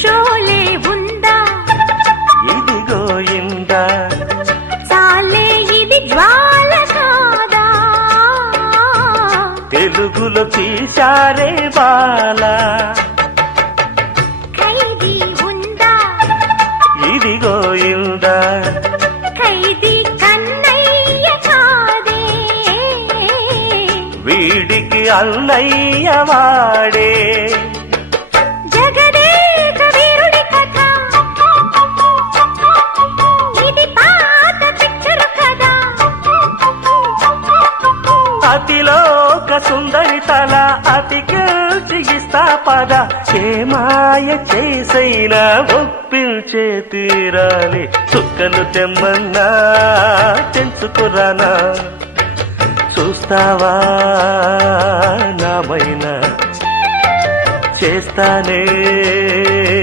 షోలే ఉందా ఇదిగో ఇందా చాలే ఇది జ్వాల కాదా తెలుగులో తీశారే బాలా ఖైదీ ఉందా ఇదిగో ఇందా ఖైదీ కన్నయ్య కాదే వీడికి అన్నయ్య వాడే జగదేక వీరుడి కథ ఇది పాత పిక్చరు కదా అతిలోక సుందరి తల అతికిస్తా పద ఏ మాయ చేసైనా ఒప్పించే తీరాలి చుక్కలు తెమ్మన్నా తెంచుకురానా చూస్తావా నామైనా చేస్తానే